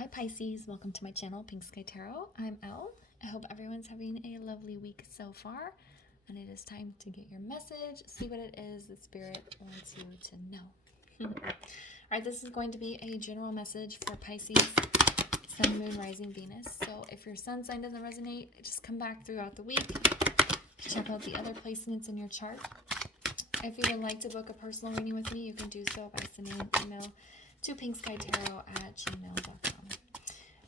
Hi Pisces, welcome to my channel, Pink Sky Tarot. I'm Elle. I hope everyone's having a lovely week so far, and it is time to get your message, see what it is the Spirit wants you to know. Alright, this is going to be a general message for Pisces, Sun, Moon, Rising, Venus. So if your Sun sign doesn't resonate, just come back throughout the week. Check out the other placements in your chart. If you would like to book a personal reading with me, you can do so by sending an email to pinkskytarot@gmail.com.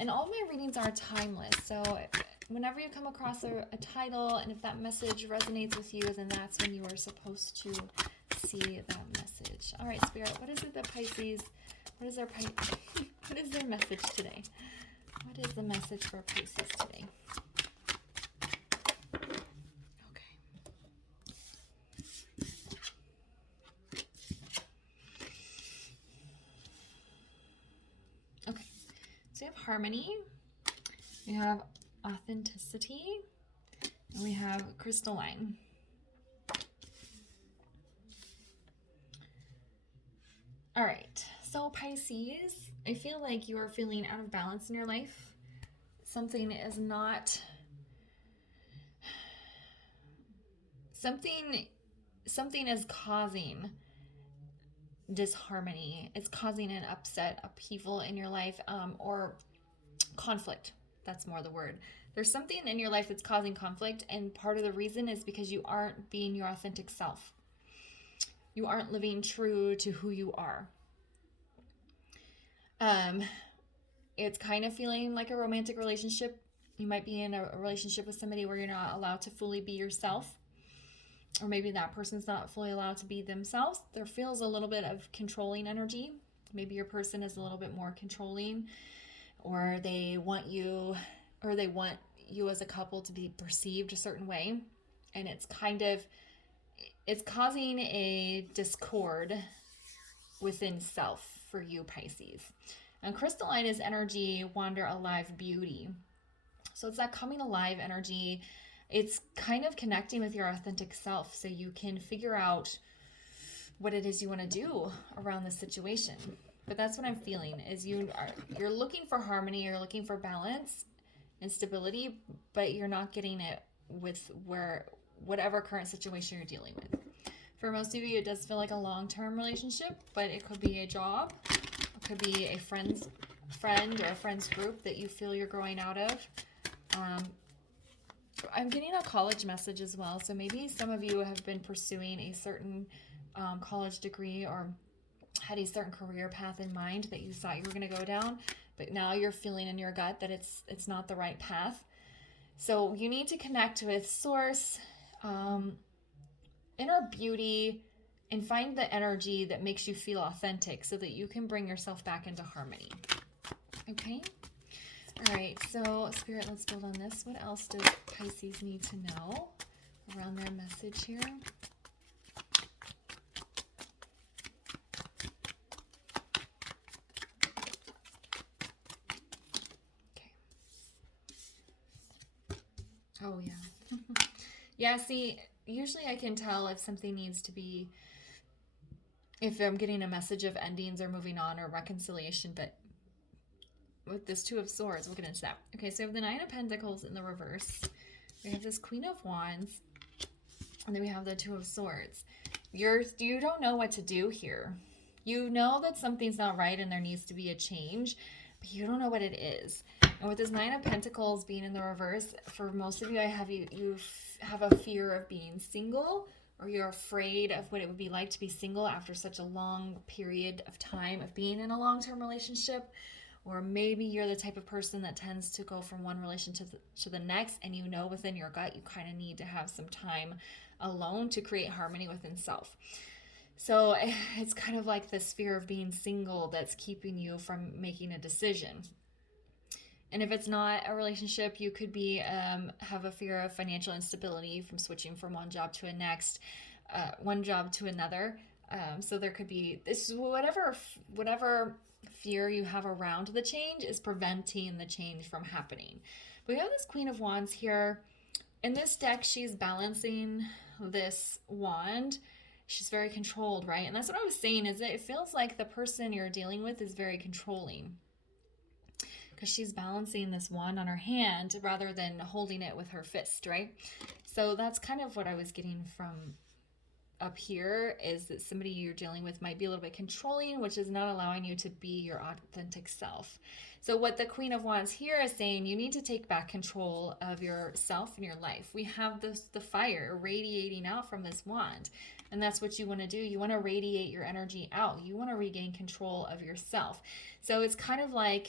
And all my readings are timeless, so whenever you come across a title, and if that message resonates with you, then that's when you are supposed to see that message. All right, Spirit, what is it that Pisces, what is their message today? What is the message for Pisces today? So we have harmony, we have authenticity, and we have crystalline. All right, so Pisces, I feel like you are feeling out of balance in your life. Something is causing disharmony. It's causing an upset, upheaval in your life, or conflict. That's more the word. There's something in your life that's causing conflict, and part of the reason is because you aren't being your authentic self. You aren't living true to who you are. It's kind of feeling like a romantic relationship. You might be in a relationship with somebody where you're not allowed to fully be yourself. Or maybe that person's not fully allowed to be themselves. There feels a little bit of controlling energy. Maybe your person is a little bit more controlling, or they want you as a couple to be perceived a certain way. And it's causing a discord within self for you, Pisces. And crystalline is energy, wonder, alive, beauty. So it's that coming alive energy. It's kind of connecting with your authentic self so you can figure out what it is you want to do around the situation. But that's what I'm feeling, is you're looking for harmony, you're looking for balance and stability, but you're not getting it with whatever current situation you're dealing with. For most of you, it does feel like a long-term relationship, but it could be a job, it could be a friend or a friend's group that you feel you're growing out of. I'm getting a college message as well, so maybe some of you have been pursuing a certain college degree or had a certain career path in mind that you thought you were going to go down, but now you're feeling in your gut that it's not the right path. So you need to connect with source, inner beauty, and find the energy that makes you feel authentic so that you can bring yourself back into harmony. Okay? All right, so Spirit, let's build on this. What else does Pisces need to know around their message here? Okay. Oh, yeah. Yeah, see, usually I can tell if something needs to be, if I'm getting a message of endings or moving on or reconciliation, but with this Two of Swords, we'll get into that. Okay, so we have the Nine of Pentacles in the reverse. We have this Queen of Wands, and then we have the Two of Swords. You don't know what to do here. You know that something's not right and there needs to be a change, but you don't know what it is. And with this Nine of Pentacles being in the reverse, for most of you, you have a fear of being single, or you're afraid of what it would be like to be single after such a long period of time of being in a long-term relationship. Or maybe you're the type of person that tends to go from one relationship to the next, and you know within your gut you kind of need to have some time alone to create harmony within self. So it's kind of like this fear of being single that's keeping you from making a decision. And if it's not a relationship, you could be have a fear of financial instability from switching from one job to another. So there could be this whatever fear you have around the change is preventing the change from happening. But we have this Queen of Wands here. In this deck, she's balancing this wand. She's very controlled, right? And that's what I was saying, is that it feels like the person you're dealing with is very controlling. because she's balancing this wand on her hand rather than holding it with her fist, right? So that's kind of what I was getting from up here, is that somebody you're dealing with might be a little bit controlling, which is not allowing you to be your authentic self. So what the Queen of Wands here is saying, you need to take back control of yourself and your life. We have the fire radiating out from this wand, and that's what you want to do. You want to radiate your energy out. You want to regain control of yourself. So it's kind of like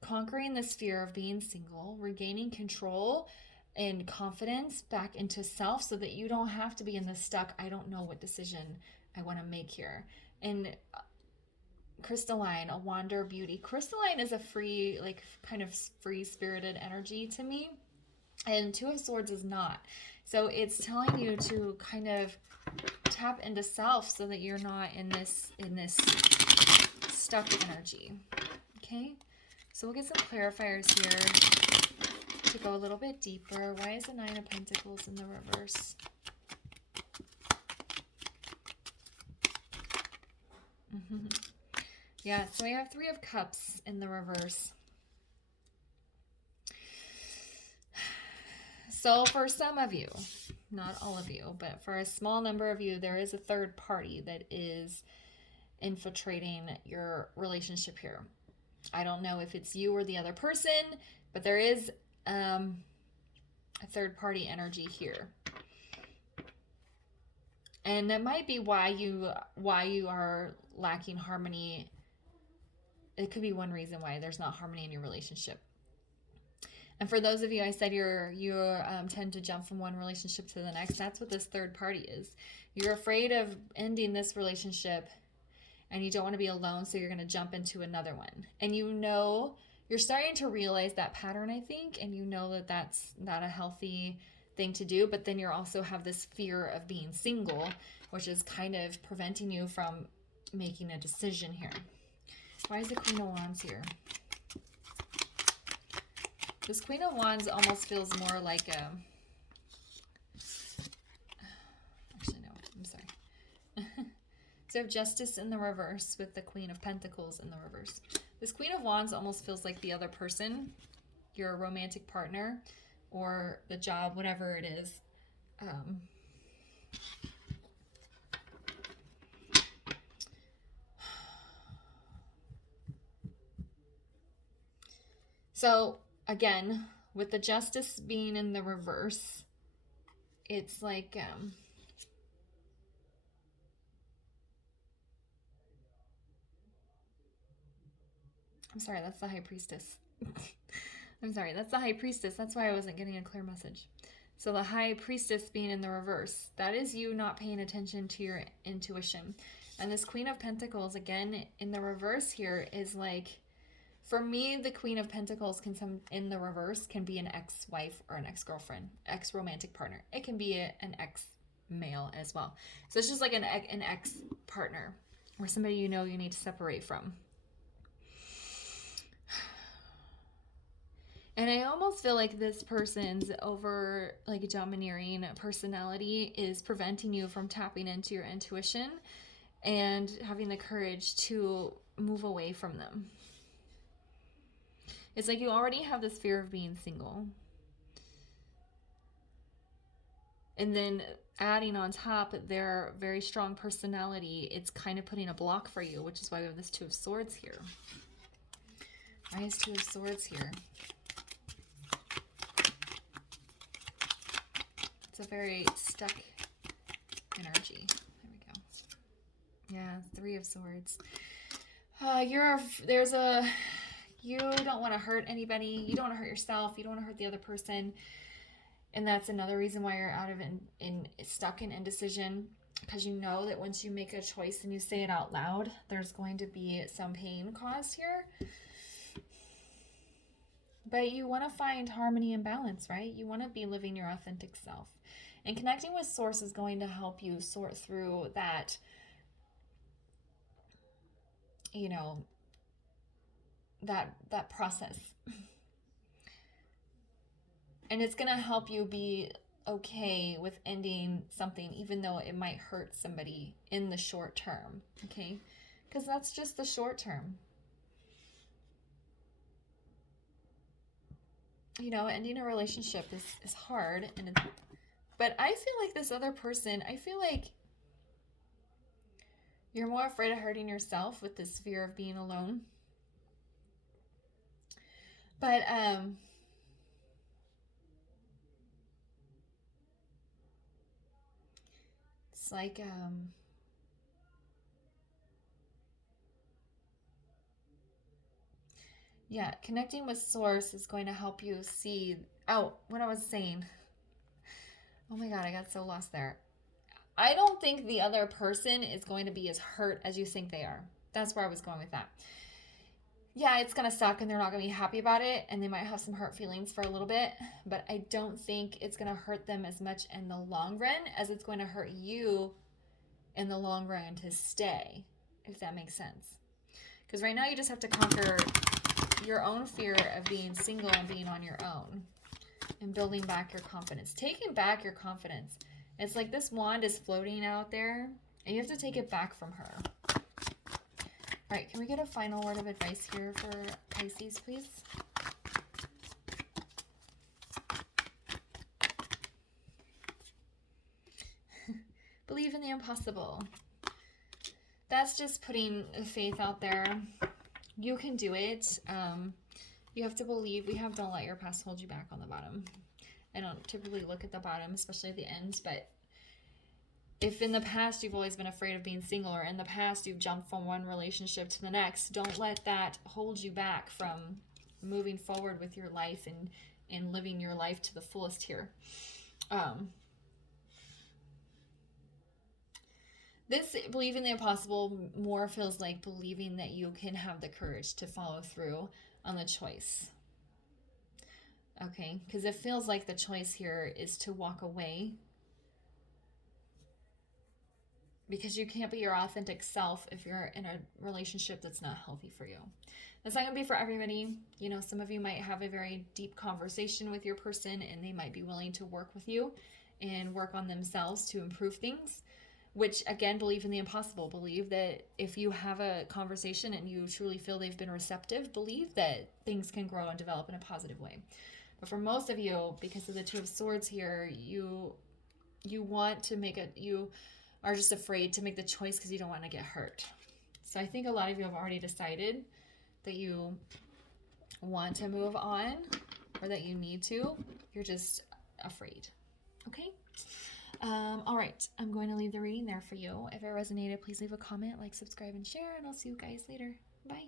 conquering this fear of being single, regaining control and confidence back into self, so that you don't have to be in this stuck, I don't know what decision I want to make here. And crystalline, a wander beauty. Crystalline is a free, like kind of free-spirited energy to me, and Two of Swords is not. So it's telling you to kind of tap into self so that you're not in this stuck energy. Okay, so we'll get some clarifiers here to go a little bit deeper. Why is the Nine of Pentacles in the reverse? Yeah, so we have Three of Cups in the reverse. So for some of you, not all of you, but for a small number of you, there is a third party that is infiltrating your relationship here. I don't know if it's you or the other person, but there is a third party energy here. And that might be why you are lacking harmony. It could be one reason why there's not harmony in your relationship. And for those of you, I said you tend to jump from one relationship to the next. That's what this third party is. You're afraid of ending this relationship, and you don't want to be alone, so you're going to jump into another one. And you're starting to realize that pattern, I think, and you know that that's not a healthy thing to do. But then you also have this fear of being single, which is kind of preventing you from making a decision here. Why is the Queen of Wands here? This Queen of Wands almost feels more like a... Actually, no, I'm sorry. So I have Justice in the reverse with the Queen of Pentacles in the reverse. This Queen of Wands almost feels like the other person, your romantic partner, or the job, whatever it is. So again, with the Justice being in the reverse, it's like I'm sorry, that's the High Priestess. I'm sorry, that's the High Priestess. That's why I wasn't getting a clear message. So the High Priestess being in the reverse, that is you not paying attention to your intuition. And this Queen of Pentacles, again, in the reverse here is like, for me, the Queen of Pentacles in the reverse can be an ex-wife or an ex-girlfriend, ex-romantic partner. It can be an ex-male as well. So it's just like an ex-partner or somebody you know you need to separate from. And I almost feel like this person's domineering personality is preventing you from tapping into your intuition and having the courage to move away from them. It's like you already have this fear of being single. And then adding on top their very strong personality, it's kind of putting a block for you, which is why we have this Two of Swords here. Why is Two of Swords here? It's a very stuck energy. There we go. Yeah, Three of Swords. You don't want to hurt anybody. You don't want to hurt yourself. You don't want to hurt the other person. And that's another reason why you're out of stuck in indecision, because you know that once you make a choice and you say it out loud, there's going to be some pain caused here. But you want to find harmony and balance, right? You want to be living your authentic self. And connecting with Source is going to help you sort through that, that process. And it's going to help you be okay with ending something, even though it might hurt somebody in the short term, okay? Because that's just the short term. you know, ending a relationship is hard. But I feel like this other person, I feel like you're more afraid of hurting yourself with this fear of being alone. But, it's like, yeah, connecting with source is going to help you see, what I was saying. Oh my God, I got so lost there. I don't think the other person is going to be as hurt as you think they are. That's where I was going with that. Yeah, it's going to suck and they're not going to be happy about it and they might have some hurt feelings for a little bit, but I don't think it's going to hurt them as much in the long run as it's going to hurt you in the long run to stay, if that makes sense. Because right now you just have to conquer your own fear of being single and being on your own and building back your confidence. Taking back your confidence. It's like this wand is floating out there and you have to take it back from her. All right, can we get a final word of advice here for Pisces, please? Believe in the impossible. That's just putting faith out there. You can do it. You have to believe. We have don't let your past hold you back on the bottom. I don't typically look at the bottom, especially at the end, but if in the past you've always been afraid of being single, or in the past you've jumped from one relationship to the next, don't let that hold you back from moving forward with your life and living your life to the fullest here. This believe in the impossible more feels like believing that you can have the courage to follow through on the choice. Okay, because it feels like the choice here is to walk away because you can't be your authentic self if you're in a relationship that's not healthy for you. That's not going to be for everybody. You know, some of you might have a very deep conversation with your person and they might be willing to work with you and work on themselves to improve things, which again, believe in the impossible. Believe that if you have a conversation and you truly feel they've been receptive, believe that things can grow and develop in a positive way. But for most of you, because of the Two of Swords here, you want to make it, you are just afraid to make the choice because you don't want to get hurt. So I think a lot of you have already decided that you want to move on or that you need to. You're just afraid. Okay? All right. I'm going to leave the reading there for you. If it resonated, please leave a comment, like, subscribe, and share, and I'll see you guys later. Bye.